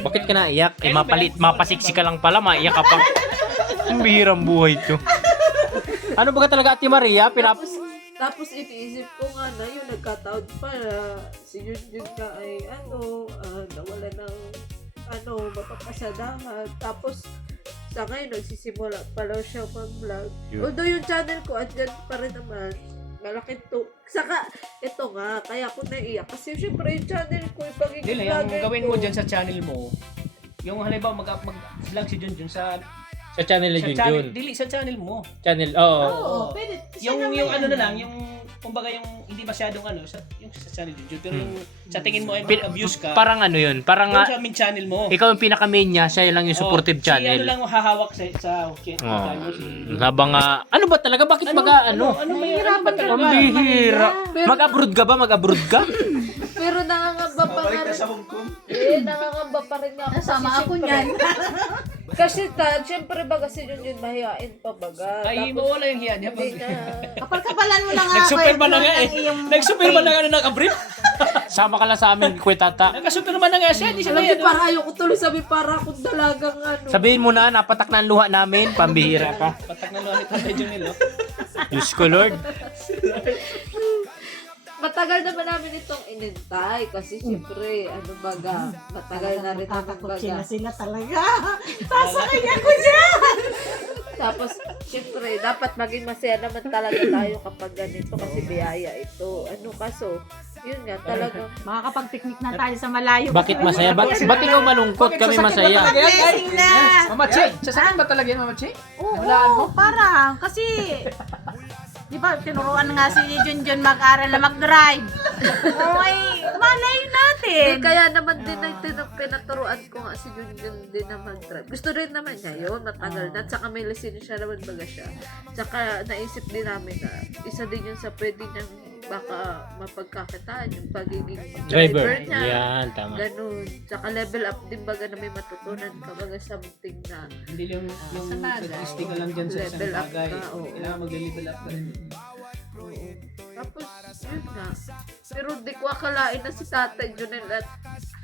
Bakit ka naiyak? Eh, mapasiksi ka lang pala, maiyak ka pa. Ang bihirang buhay to. Ano ba ka talaga, Ate Maria? Tapos iniisip ko nga na yun, nagkataon pa na si Junjun ka ay nawala ng mapapasadahan. Tapos Sa ngayon, nagsisimula pa lang siya mag-vlog. Yun. Although yung channel ko, andyan pa rin naman. Malaking to. Saka, ito nga, kaya ako naiyak. Kasi syempre yung channel ko, yung pagiging Dili, ang vlogger gawin ko. mo dyan sa channel mo, yung halimbawa mag-vlog si Junjun sa Sa channel ni sa Junjun. channel, dili sa channel mo. Channel, oo. Oo, pwede. Siya naman Yung ano yan. na lang, yung kumbaga yung hindi masyadong ano, yung sa channel Junjun, pero yung sa tingin mo ay Pin- abuse ka. Parang ano yun, parang yung nga, sa main channel mo. ikaw yung pinaka-main niya, siya lang yung supportive Si ano channel. lang hahawak sa Oh. channel mo. Habang ano ba talaga? Bakit ano? Ano ba yun? Nahihirapan Ano ba ka talaga? ba? Pambihira. Pero- Mag-abroad ka ba? Mag-abroad ka? Pero nangangamba pa nga rin. Hong Kong. Nangangamba pa rin nga ako. Nasama kasi ako syempre- niyan. Kasi syempre baga si Junjun mahihain pa baga. Ay, Tapos, mawala yung hiya niya. hindi na. Kapal-kapalan mo lang Nag-superman na nga eh. Nag-superman na nga na nakabrief. Sama ka lang sa amin, Kwetata. Nag-superman na nga siya. Hindi siya Sabi na para ayoko tuloy sabi para akong dalagang ano. Sabihin mo na, napatak na ang luha namin. Pambihira ka. Patak na luha ni Tatay Junil, oh. Diyos ko, Lord. Matagal naman namin itong inintay kasi syempre ano baga matagal na rin naman Takot baga. sila talaga. Sasakay ako dyan. Tapos syempre dapat maging masaya naman talaga tayo kapag ganito kasi biyaya ito. Ano kaso yun nga talaga. Makakapag-picnic na tayo sa malayo. Bakit masaya? Ba't ikaw malungkot? Kami masaya. Blessing na. Mama Che, sasakyan ba talaga yan, Mama Che? Oo, parang. Kasi, di ba, tinuruan nga si Junjun mag-aral na mag-drive. Uy, malayo natin. Kaya naman din ay pinaturuan ko nga si Junjun din na mag-drive. Gusto rin naman niya yun, matagal na. Tsaka may lisensya naman baga siya. Tsaka naisip din namin na isa din yun sa pwede niyang baka mapagkakitaan yung pagiging driver niya. Yan, tama. Ganun. Tsaka level up din baga na may matutunan ka baga something na Hindi yung statistic ka lang dyan sa isang Level up bagay. ka, oo. Kailangan mag-level up ka rin. oo. Tapos, yun nga. Pero di ko akalain na si Tatay Junel at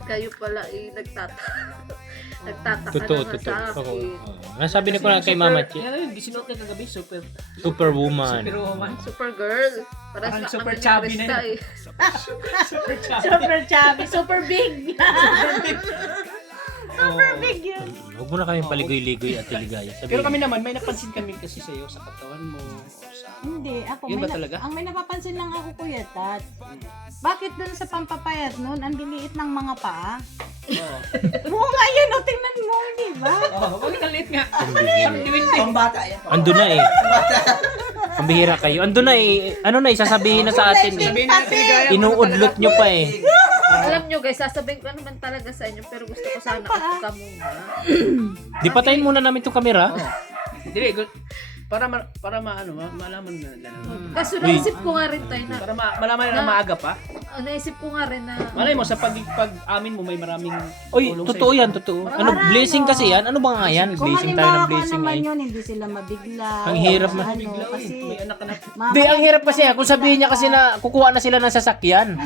kayo pala nagtataka Totoo, naman totoo. sa Ako. akin. Nasabi na ko na kay Mama Chi. Yan yung sinuot niya kagabi, superwoman. Superwoman. Supergirl. Parang Parang sa super kami ni chubby na Krista yun. eh. Super chubby, super big. Super big yun. Huwag mo na kayong paligoy-ligoy at liligaya. Pero kami naman, may napansin kami kasi sa'yo sa katawan mo. Sa... Hindi, ako. Yun ba talaga? Ang may napapansin lang ako, Kuya Tat. Bakit dun sa pampapayat nun, ang liliit ng mga paa? Oo. Oo nga yun, o, tingnan mo, di ba? Oo, wag kang liit nga. Pambata yan. Ando na eh. Pambihira kayo. Ando na eh. Ano na eh, sasabihin na sa atin eh. Sabihin na natin ligaya. Inuudlot nyo pa eh. Alam nyo guys, sasabihin ko naman talaga sa inyo pero gusto ko sana off ka muna. Di patayin muna namin itong camera. Hindi, malaman na lang. Kaso naisip ko nga rin tayo na, Para malaman na maaga pa. naisip ko nga rin na, Malay mo, sa pag-amin mo, may maraming Oy, tulong totoo sa'yo. yan, totoo. Ano, blessing kasi yan? Ano ba nga yan? Kung Blessing tayo ng halimbawa ko blessing naman ay. yun, hindi sila mabigla. Ang hirap Ano, na. Bigla, kasi, may anak ka na. Di, ang hirap kasi kung sabihin niya kasi na kukuha na sila ng sasakyan.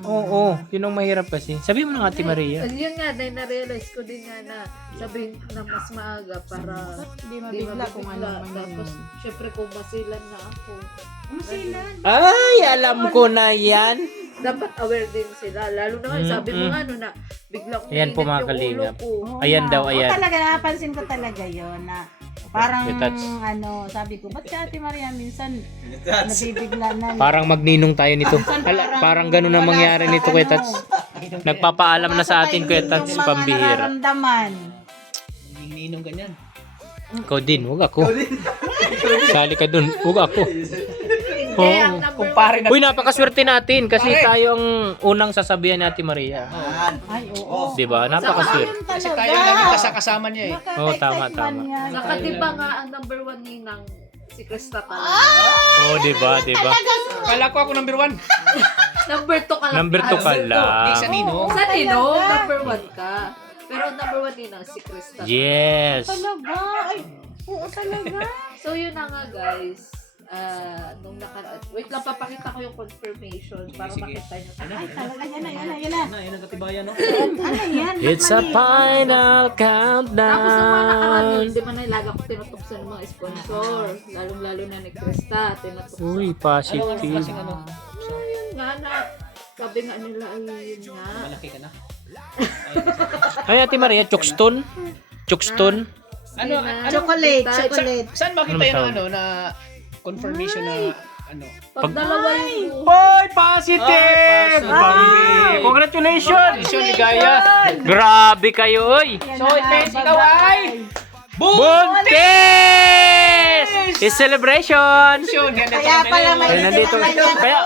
Oo, yun ang mahirap kasi. Sabihin mo na nga, Ate Maria. yun nga, dahil na-realize ko din nga na sabihin ko na mas maaga para hindi di mabigla kung ano mabigla. man Tapos, yun. syempre kung masilan na ako, Masilan. Ay, alam ko na yan. dapat aware din sila. Lalo na nga, sabi mo nga, no, na biglang Ayan po, mga yung ulo kalingap. ko. Oo Ayan nga. daw, Oo, ayan. talaga, napansin ko talaga yun na parang That's- sabi ko, ba't si Ate Maria minsan nabibigla na? Parang magninong tayo nito. Parang ganun ang wala mangyari sa nito, Kuya ano. Tats. Nagpapaalam na sa atin, Kuya Tats, Yung mga pambihira. nararamdaman. Hindi iniinom ganyan. Ikaw din, huwag ako. Sali ka dun, huwag ako. Hindi, ang Oo. number Kumpare na. Uy, napakaswerte natin kasi tayo ang unang sasabihan ni Ate Maria. Ay, oo. Diba? Napakaswerte. Kasi tayo lagi kasama niya eh. Oo, tama, tama. Saka diba nga, ang number 1 ninang si Krista ka. Oo, diba, diba? Kala ko ako number 1. Number 2 ka lang. Number 2 ka Di lang. sa Nino. Sa Nino, number 1 ka. Pero number 1 ninang si Krista. Yes. Talaga. Ay, oo talaga. So yun na nga guys. Nung nakaraan. Wait lang, papakita ko yung confirmation para Sige. makita nyo. Ay, talaga. Yan na. Yan ang katibayan, no? Ano yan? It's a final Tapos nung mga nakaraan yun, countdown. di ba nailaga ko tinutupsan ng mga sponsor. Lalong-lalo na ni Krista. Tinutupsan. Uy, Ano positive. kasing ano? Yun nga na. Sabi nga nila ay yun nga. Malaki ka na. Ay, Ate Maria, Chukston. Chukston. Ano, Chocolate, Tita. chocolate. Saan makita Ano yung tawag? ano na confirmation na ano? Pag dalawa yung Boy, positive! Ay, positive. Pambi! Congratulations! Mission ligaya. Grabe kayo, oy! So, Ipes, ikaw ay Buntis! It's celebration! Mission. Kaya pala may Kaya nandito.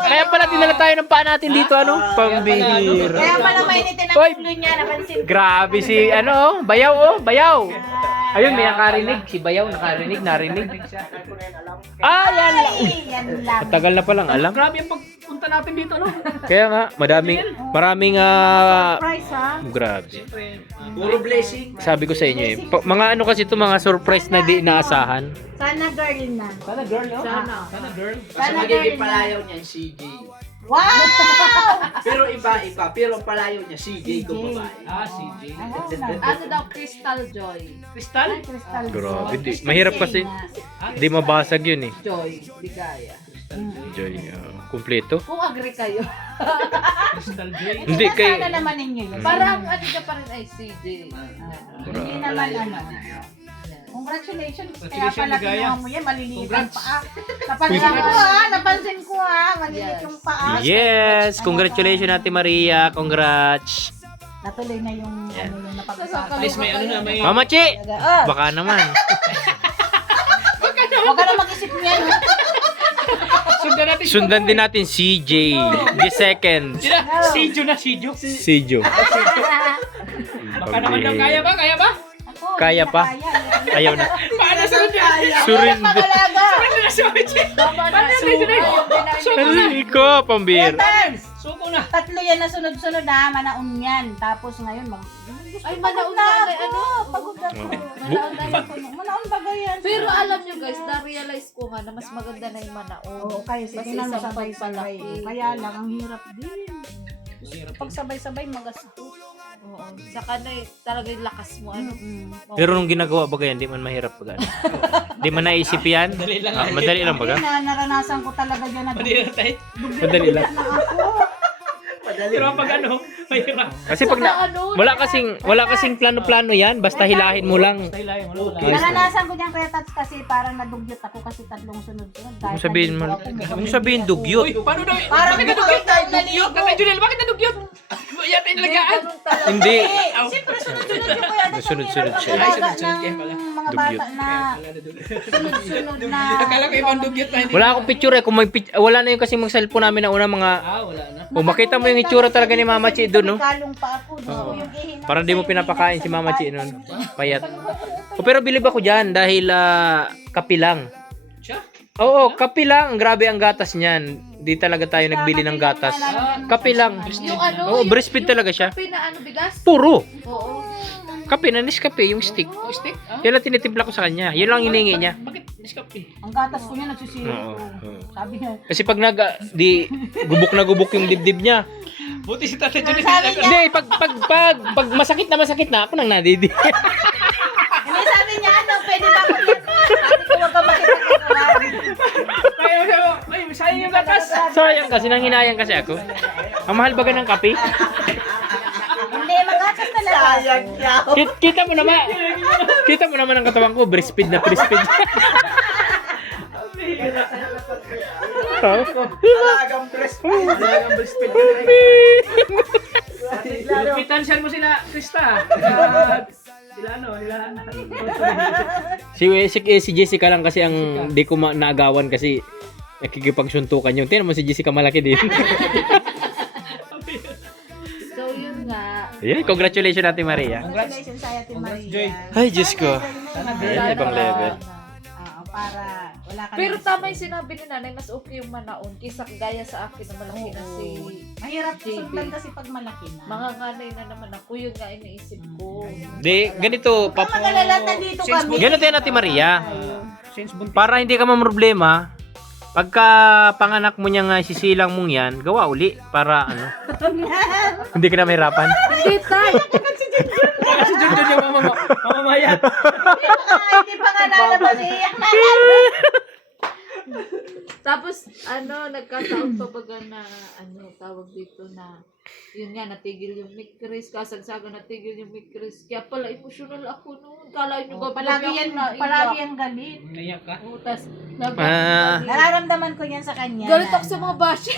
Kaya pala dinala tayo ng paa natin dito, ano? Pambihira. Kaya pala mainitin ang Oy! ulo niya, napansin ko. Grabe si, ano, Bayaw, oh, Bayaw. Ayun, may nakarinig. Si Bayaw, narinig. Ah, yan lang. Uy, Yan lang. matagal na palang alam. Grabe yung pagpunta natin dito, no? Kaya nga, maraming, Surprise, ha? grabe. Puro blessing. Sabi ko sa inyo eh, mga ano kasi ito, mga surprise na di inaasahan. Sana girl na. Sana girl, no? Sana. Sana girl. Kasi Sana magiging girl na. palayaw niya yung CJ. Wow! Pero iba. Pero ang palayaw niya, CJ kung babae. Ah, CJ. Ano daw, Crystal Joy. Crystal? Crystal. Grabe, mahirap kasi. Di mabasag yun eh. Joy, Ligaya. Joy, kumpleto. Kung agree kayo. Crystal Joy. Hindi, kay... Sana naman ninyo yun. Parang ano ka pa rin ay CJ. Hindi naman ano. Congratulations. Kaya Congratulations, pala Ligaya. kinuha mo yan, maliliit ang Congrats. paa. Napansin ko ha, maliliit yung paa. Yes! Congratulations Ate Maria. Congrats! Natuloy na yung ano yung napag-usapan. At least may ano na, may... Mama Chi! Ah, Baka naman. huwag ka na mag-isip niyan. Sundan natin. Sundan din natin CJ. The second. Sila, Sijo na, Sijo. Sijo. Baka naman daw, kaya ba? Kaya ba? Ako, Kaya hindi pa? na kaya. Ayaw na. Paano sunod niya? Surrender. Pagalaga. Paano na sunod niya? Tama na. Aray ko, pambir. Suko na. Tatlo yan na sunod-sunod ha, manaon yan. Tapos ngayon, Ay, manaon na ano. pagod ako. Manaon na yun. Manaon ba yan? Pero alam nyo guys, na-realize ko nga na mas maganda na yung manaon. Oo, kaya Mas sige na isang sabay-sabay. pagpalaki. Kaya lang, ang hirap din. Pag sabay-sabay, magastos. Oo. Saka na talaga yung lakas mo. Ano? Oo. Pero nung ginagawa baga yan, di man mahirap baga. Di man naisip yan. Madali lang. Madali lang baga. Hindi na, naranasan ko talaga dyan na Madali lang tayo. Madali lang. na ako. Pero pag ano, mahirap. Kasi pag na, wala kasing plano-plano yan, basta hilahin mo lang. Style mo. Ayos na. Naranasan ko dyan kaya tats kasi parang nadugyot ako kasi tatlong sunod-sunod. Kung sabihin mo, kung sabihin dugyot. Uy, paano daw? Parang Bakit nadugyot? tayo naligo. Tatay Juliel, bakit nadugyot? Yata yung lagaan. Ganun talaga. Hindi. Siyempre sunod-sunod yung kuya. Dahil Sunod-sunod ang siya. hirap Ay, sunod-sunod kayo pala. ng mga bata Dugyot. na sunod-sunod na. Akala ko ibang dugyot na hindi. Wala akong picture eh. Kung may wala na yung kasi mga cellphone namin na una mga... Ah, wala na. Kung makita mo yung itsura talaga ni Mama Chi doon, no? Kalong pa ako. Gusto ko yung ihin. Parang di mo pinapakain si Mama Chi noon. Payat. O, pero bilib ako dyan dahil kape lang. Siya? Oo, kape lang. Grabe ang gatas niyan. Di talaga tayo nagbili ng gatas. Kape lang. Yung ano, Oo, breastfeed talaga siya. kape na ano, bigas? Puro. Oo. Kape na Nescafe, yung stick. Oh, stick? Ah? Yan lang tinitimpla ko sa kanya. Yun lang hiningi niya. Bakit Nescafe? Ang gatas ko niya nagsisiro. Oo. Sabi niya. Kasi pag di gubok na gubok yung dibdib niya. Buti si Tatay Juliel. Sabi niya. Hindi, pag masakit na ako nang nadidi. Hindi sabi niya ano, pwede ba ako yan? Sabi ko wag ka makipagkakaroon. Ay, sayang yung gatas. Sayang kasi, nanghinayang kasi ako. Ang mahal baga ng kape? Hindi, magatas talaga. Sayang niya. Kita mo naman ang katawan ko, breastfeed na breastfeed. Alagang breastfeed. Alagang breastfeed. Lupitan mo sila, Krista. Sila ano, nila. Si Jessica lang kasi ang di ko naagawan kasi nakikipagsuntukan yung. Tingnan mo si Jessica malaki din. So, yun nga. Ayan, congratulations Ate Maria. Congratulations sa Ate Maria. Ay, Diyos ko. Sana Ayan, ibang level. para wala ka Pero na- tama yung sinabi ni nanay, mas okay yung manaon kaysa gaya sa akin na malaki na si Mahirap JB. sundan kasi pag malaki na. mga nganay na naman ako. Yun nga iniisip ko. Di, ganito, Huwag ka mag-alala, nandito kami. ganito yan Ate Maria. Since buntis. Para hindi ka problema, pagka panganak mo niya nga sisilang mong yan, gawa uli para ano. Hindi ka na mahirapan. Hindi, tay! Kasi Junjun yung mamamayat. Hindi pa nga lalabas, iiyak na. Tapos, nagkataon pa baga na, tawag dito na, yun nga, natigil yung mikris, kasagsaga natigil yung mikris. Kaya pala, emotional ako noon. Kala nyo gabi Palagi yan galit. Naiyak ka? Tapos, Nararamdaman ko yan sa kanya. galit ako sa mga bashi.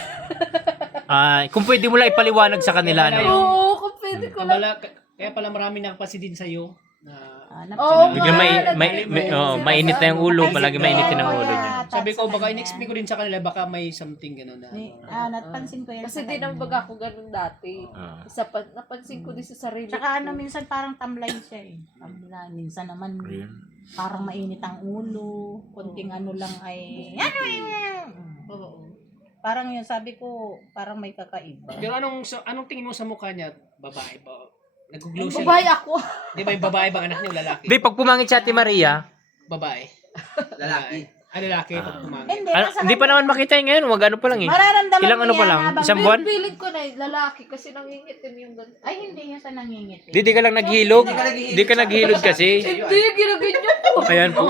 Kung pwede mo lang ipaliwanag sa kanila, ano? Oo, kung pwede ko lang. Kaya pala marami nakapasi din sa'yo. Na, Oo, Biglang mainit na yung ulo, Ay, palagi sige, mainitin ang kaya ulo niya. touch sabi ko, sa baka kanya. in-explain ko din sa kanila, baka may something gano'n na. Napansin ko yan Kasi sa di kanya. naman baga ako ganun dati. Ah. Napansin ko din sa sarili Tsaka ko. minsan parang tamlay siya eh. Tamlay. Minsan naman parang mainit ang ulo. Kunting lang ay... Oo. Parang yun, sabi ko, parang may kakaiba. Pero anong tingin mo sa mukha niya? Babae ba? Nag-glow siya. Babae ako. Di ba yung babae bang anak niya o lalaki? Di, pag pumangit si Ate Maria, Babae. Lalaki. Lalaki pag kumangit. Hindi, hindi pa naman makita yun ngayon, wag ano pa lang eh. mararamdaman Ilang ano mo pa yan lang? habang- Isang buwan? Feeling ko na lalaki kasi nangingitim yung ganito. Ay, hindi yan sa nangingiti. Di ka lang naghilog. Di ka naghilog kasi. Hindi, ginaganyan ko. Ayan po.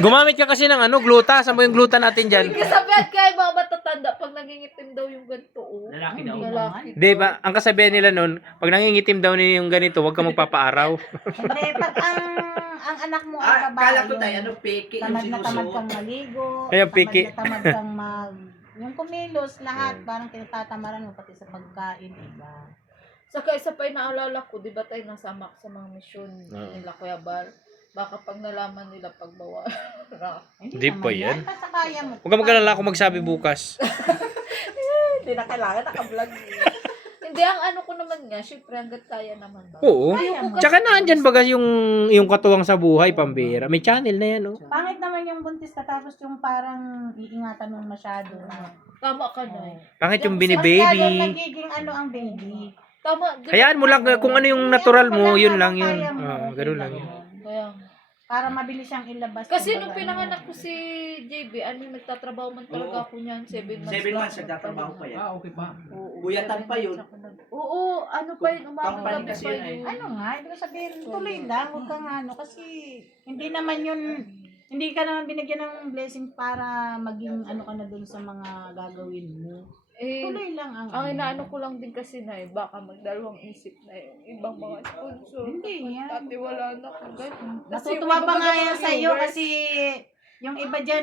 Gumamit ka kasi ng gluta. Saan mo yung gluta natin dyan? Kasabihan kaya mga matatanda pag nangingitim daw yung ganito. Oh. Lalaki daw. Lalaki. Di ba, ang kasabihan nila nun, pag nangingitim daw niya yung ganito, huwag ka magpapaaraw. Hindi, pag ang anak mo ay babae, Kala ko tayo, peke yung tamad na tamad sinusuot. kang maligo, Kaya piki. tamad kang yung kumilos, lahat, parang tinatatamaran mo, pati sa pagkain, diba? Saka isa pa yung naalala ko, di ba tayo nasama sa mga misyon Oo. nila Kuya Bal? Baka pag nalaman nila pagbawa. Hindi naman pa yan. Basta kaya mo. Huwag ka mag-alala kung magsabi bukas. Hindi na kailangan, naka-vlog. Hindi, ang ano ko naman nga, syempre hanggat kaya naman ba? Oo. Kaya mo. Tsaka naandyan baga yung katuwang sa buhay, pambira. May channel na yan, oh. Pangit naman yung buntis ka, tapos yung parang iingatan mo masyado. Tama ka na. Pangit yung Masyadong binibaby. nagiging ang baby. Tama. Hayaan mo lang kung ano yung natural mo, yun lang yun. Kaya mo, Ganun lang yun. Kaya, Para mabilis siyang ilabas. kasi kumbaga, nung pinanganak ko si JB, nagtatrabaho man talaga ako niyan, 7 months 7 lang. months, nagtatrabaho pa yan. Okay pa. Oo, Buyatan pa yun. Oo, ano pa yun, umagang Company gabi kasi pa yun eh. yun. Ano nga, ibig sabihin, tuloy lang, huwag kang kasi hindi naman yun, hindi ka naman binigyan ng blessing para maging ka na dun sa mga gagawin mo. Eh, Tuloy lang ang ang inaano ko lang din kasi na baka magdalawang isip na yung ibang mga sponsor. Hindi yan. Dati wala na ako ganun. Kasi Natutuwa yung pa iba nga mga yan sa'yo viewers, kasi yung iba dyan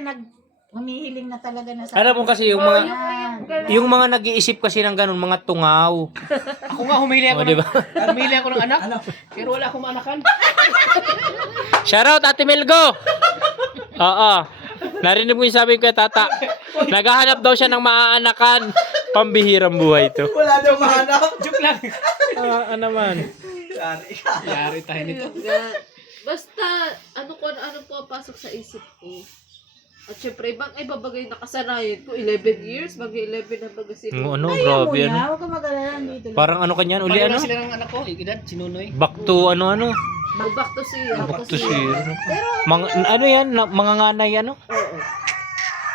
humihiling na talaga na sa Alam mo kasi yung oh, mga ganun. yung mga nag-iisip kasi ng ganun, mga tungaw. Ako nga, humili ako, O, di ba? humili ako ng anak. Pero wala akong maanakan. Shoutout Ate Melgo! Oo. Narinig mo yung sabi ko kay Tata. Naghahanap daw siya ng maaanakan. Pambihirang buhay ito. Wala daw mahanap. Joke lang. Naman. Yari tayo nito. Basta, ano po pasok sa isip ko. At syempre, ibang bagay nakasanayan ko. 11 years, mag-11 na baga sila. Ano, Kaya mo grabe yan, ano. huwag kang mag-alala dito lang. Parang ano kanyan, uli Pareho ano? sila ng anak ko, edad, sinunoy. Back to ano. Back to siya. Back to zero. Ano yan, mga nganay ano? Oo.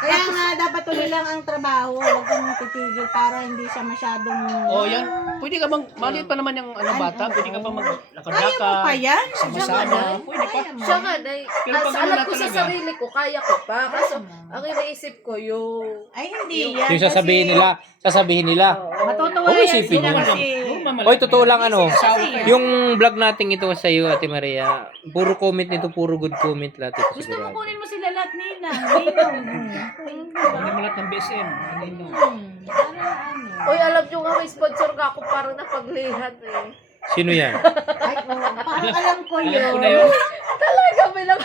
Kaya nga, dapat tuloy lang ang trabaho, huwag kang titigil para hindi siya masyadong... Oh, yan. Pwede ka bang, maliit pa naman yung bata, pwede ka pa Kaya mo maglakad-lakad. pa yan? Sama-sama. Pwede pa. Kaya mo. Siya nga, dahil, Pero pag alam wala ko sa talaga- sarili ko, kaya ko pa. Kaso, ang iniisip ko, yung... Ay, hindi yan. Yung sasabihin nila. Matutuwa Oo, yan isipin sila mo. kasi... Oy, totoo lang ano. Kasi- Yung vlog natin ito sa iyo, Ate Maria, puro comment nito, puro good comment lahat ito. Gusto mo sigurado. kunin mo sila lahat nila. Ngayon. Hindi mo lahat ng BSM. Ano? Uy, alam nyo nga, may sponsor ka ako parang napaglihan eh. Sino yan? Ay, parang alam ko Alam yun. ko na yun. Talaga, may lang.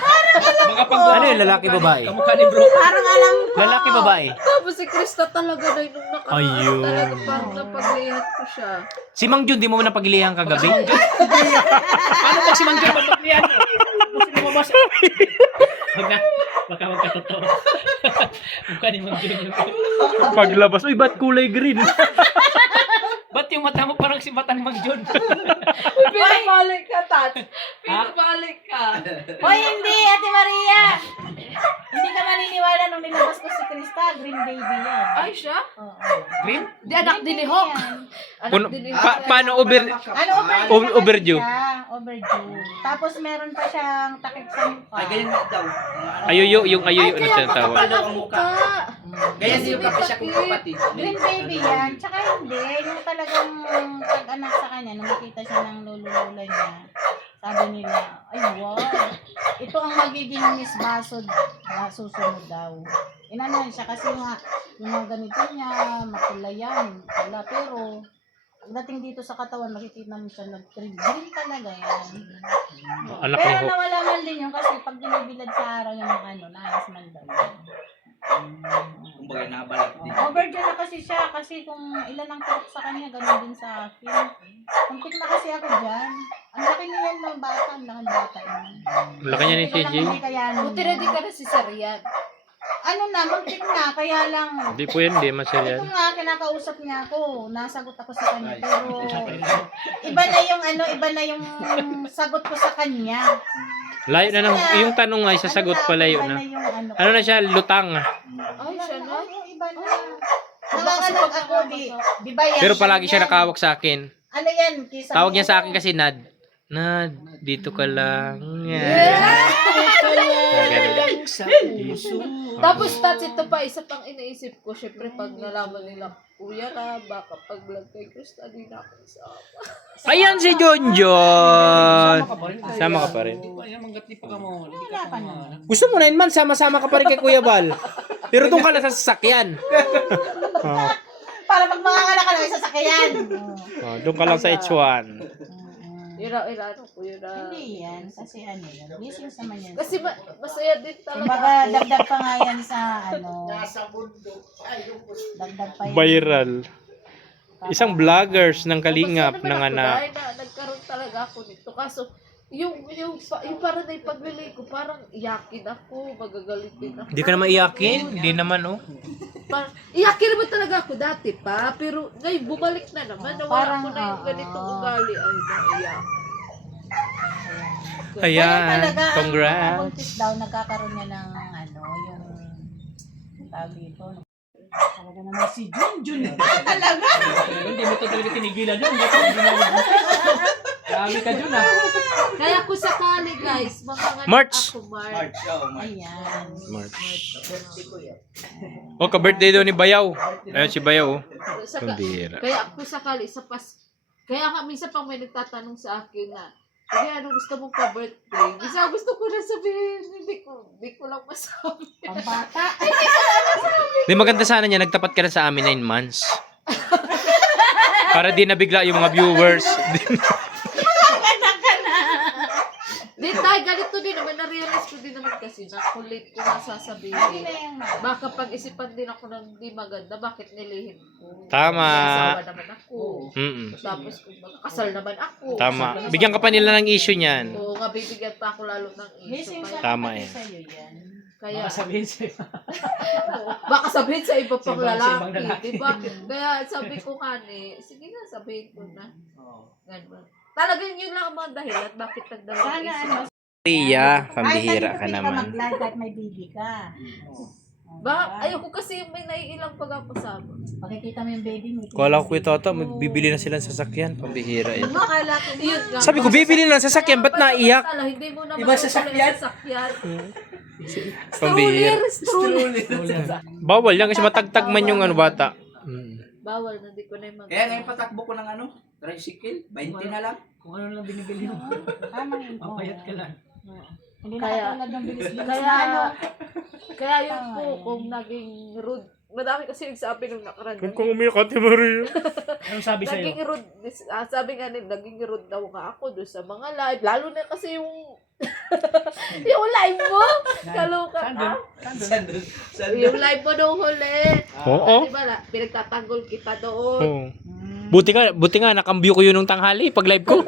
Baka pag Ano yun, lalaki babae? kamukha ni bro. Parang alam ko. Lalaki babae? Tapos si Krista talaga na yung nakaraan. Ayun. Talaga parang napaglihan ko siya. Si Mang Jun, di mo napagilihan kagabi? Paano pag si Mang John magpaglihan? Gusto mo lumabas? Wag na. Baka magkatotoo. Mukha ni Mang John. Paglabas, uy, ba't kulay green? Ba't yung mata mo parang si mata ni Mang John? Pinabalik ka, Tat. Pinabalik ka. Hoy, hindi, Ate Maria. Hindi ka maniniwala nung nilabas ko si Krista, green baby yan. Ay, siya? Oo. Green? Di anak din ni Hawk. Anak Puno- din ni pa- Hawk. paano over... Ano, Overdue. Overdue. Tapos meron pa siyang takip sa mukha. Ay, ganyan nga daw. Ayuyo, yung Ay, ayuyo na kaya tinatawag. makapal daw ang ang mukha. Ganyan din yung kapit kong kapatid. Green baby yan. Tsaka hindi. Yung talagang tag-anak sa kanya, nung nakita siya ng lolo-lola niya, sabi nila, ay wow, ito ang magiging Miss Basod na susunod daw. Inanan siya kasi nga, yung mga ganito niya, makulay yan, pala. Pero, pagdating dito sa katawan, makikita mo siya nag-green. Green talaga yan. Anak ni Pero Hawk. nawala man din yun kasi pag binibilad sa araw yung naayos man daw. Kumbaga nabalat din. Overdue na kasi siya kasi kung ilan ang turok sa kanya, ganun din sa akin. Kumpik na kasi ako dyan. Ang laki niya yan mga bata, ang laki ng bata yan. Laki niya ni CJ. Buti ready ka na si Sarian. Ano na, muntik na, kaya lang. Hindi po yan, hindi Ito maseryan. nga, kinakausap niya ako, nasagot ako sa kanya, pero iba na yung iba na yung sagot ko sa kanya. Layo na ng... Yung tanong ay sasagot pa layo Iba na. yung Ano na siya? Lutang. Ay, siya na. Iba na. Nanganganak ako, di ba yan? Pero palagi siya yan? nakahawak sa akin. Ano yan? Kisa Tawag niya sa akin kasi Nad. Nad, dito ka lang. Sa puso. Tapos touch ito pa, isa pang iniisip ko, syempre pag nalaman nila, kuya na, baka pag vlog kay Krista, di na ako isama. Ayan si John John. Sama ka pa rin. Sama ka pa rin. Hindi pa, yan, hanggat di pa ka mo. Hindi Wala ka pa pa naman. Gusto mo na yun man, sama-sama ka pa rin kay Kuya Bal. Pero doon ka na sa sasakyan. Oh, Para pag manganganak ka na may sasakyan. oh, doon ka lang sa H1. Yun na, ano ko, yun na. Hindi yan, kasi ano yan. Blessings naman yan. Kasi masaya din talaga Kumbaga, ako. dagdag pa nga yan sa dagdag pa yan. Viral. Isang vloggers ng Tapos Kalingap ano naman ng ako, anak. dahil na nagkaroon talaga ako nito. Kaso, yung parang na yung paglilay ko, parang iyakin ako, magagalitin ako. Hindi ka naman iyakin. Hindi naman, oh. Parang, iyakin naman talaga ako dati pa, pero ngayon bumalik na naman. Nawala Parang, ko na yung ganitong ugali. Ay, naiyak. Ayan. Talaga, Congrats. ang buntis daw, nagkakaroon niya ng yung tawag dito. Talaga naman si Junjun. Talaga? Hindi mo ito talaga tinigilan yun. Hindi ka ginagawa. Grabe ka dun ah. Kaya kung sakali guys, makanganak March. ako, March. March, oh, March. Ayan. Birthday ko yan. Oh, ka-birthday daw ni Bayaw. Ayun si Bayaw, oh. Pambira. Kaya kung sakali, kaya nga minsan pang may nagtatanong sa akin na, kaya anong gusto mong pa-birthday? Minsan gusto ko na sabihin, hindi ko lang masabi. Ang bata. Di maganda sana niya, nagtapat ka na sa amin 9 months. Para di nabigla yung mga viewers. Di tayo, ganito din naman, na-realize ko din naman kasi na kulit ko na sasabihin. Baka pag-isipan din ako ng di maganda, bakit nilihim ko? Tama. May asawa naman ako. Mm-mm. Tapos kung magkakasal naman ako. Tama. Bigyan ka pa nila ng issue niyan. Oo nga, bibigyan pa ako lalo ng issue. Blessings Kaya, Tama naman yan. sa'yo yan. kaya Baka sabihin sa'yo. baka sabihin sa iba pang Sa ibang lalaki. lalaki. Diba? Kaya sabi ko kani, sige nga, sabihin ko na. Oo. Ganun. Talagang yun lang ang mga dahilan bakit nagdalawang Sana issue. ano. Ria, Kahit pambihira ka hindi naman. mag-live kahit may baby ka. Ba, ayoko kasi yung may naiilang pag-apasama. Makikita mo yung baby mo. Kala ko ito ata, magbibili na sila ng sasakyan. Pambihira yan. Akala ko yun nga. Sabi ko, bibili na ng sasakyan, ba't naiyak? Tala, hindi mo naman Iba sasakyan? sasakyan. Pambihira. Stroller. Bawal yan kasi matagtag man yung ano bata. Bawal na, di ko na yung mag- Kaya ngayon patakbo ko ng tricycle, 20 na lang. Kung ano lang binibili mo. Tama yun. Papayat ka lang. Hindi na Kaya- katulad ng bilis-bilis Kaya, na ano. kaya yun po, kung naging rude. Madami kasi nagsabi nung nakaraan. umiyak Ate Maria. Anong sabi sa'yo? Naging rude, sabi nga nila, naging rude daw nga ako doon sa mga live. Lalo na kasi yung yung live mo. Kaloka ka. Sandun. Yung live mo nung huli. Oo. Diba na, pinagtatanggol kita doon. Oo. Buti nga, nakambyo ko yun nung tanghali pag live ko.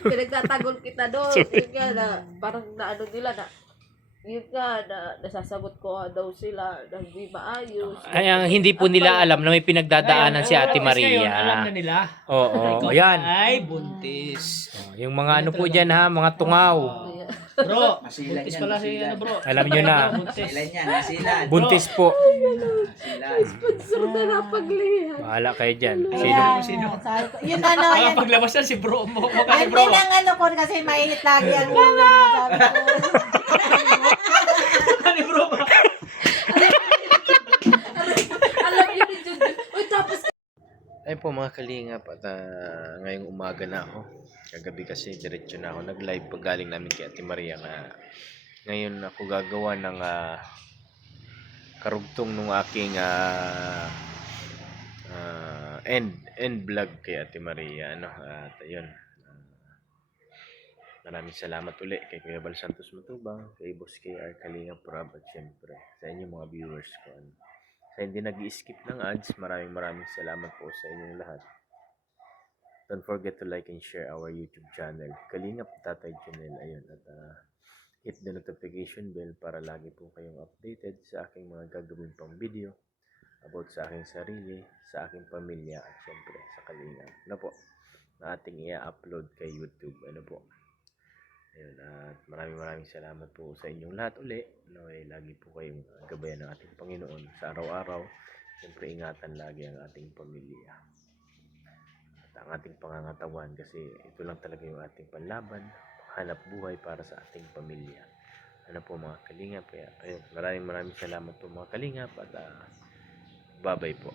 Pinagtatanggol kita doon. Yun nga na, parang naano nila na, yun nga na, nasasagot ko nga daw sila na hindi maayos. Ay, ang hindi po nila alam na may pinagdadaanan si Ate Ngayon, alam na Maria. nila. Oo, Ikaw yan. Ay, buntis. Yung mga ano po dyan ha, mga tungaw. Kaya, Bro, Masilan buntis yan, pala si masilan. ano bro. Alam nyo na. Buntis. Ilan yan, nasilan. Buntis po. Nasilan. Sponsor na napaglihan. Bahala kayo dyan. Kaya, Sino? Sino? sabi ko, yun ano, Baka yan. paglabas yan si bro mo. Mukha ni Yan bro. din ang ano ko kasi mainit lagi ang ulo. Sabi ko, Mukha ni bro ba? Alam niyo ni Junjun. Uy, tapos Ayun po mga kalingap at ngayong umaga na ako. Kagabi kasi diretso na ako nag-live pag galing namin kay Ate Maria nga ngayon ako gagawa ng karugtong ng aking end vlog kay Ate Maria ano at ayun maraming salamat uli kay Kuya Bal Santos Matubang, kay Boss KR Kalingap Prab at syempre sa inyo mga viewers ko ano. Sa hindi nag-i-skip ng ads, maraming salamat po sa inyong lahat. Don't forget to like and share our YouTube channel, Kalingap Tatay Channel. Ayun, at hit the notification bell para lagi po kayong updated sa aking mga gagawin pang video about sa aking sarili, sa aking pamilya, at syempre sa Kalingap. Ano po, na ating i-upload kay YouTube. Ano po. Ayun, at maraming salamat po sa inyong lahat uli. No, lagi po kayong gabayan ng ating Panginoon sa araw-araw. Siyempre ingatan lagi ang ating pamilya. At ang ating pangangatawan kasi ito lang talaga yung ating panlaban, hanap buhay para sa ating pamilya. Ano po mga kalingap. Kaya ayun, maraming salamat po mga kalingap at bye-bye po.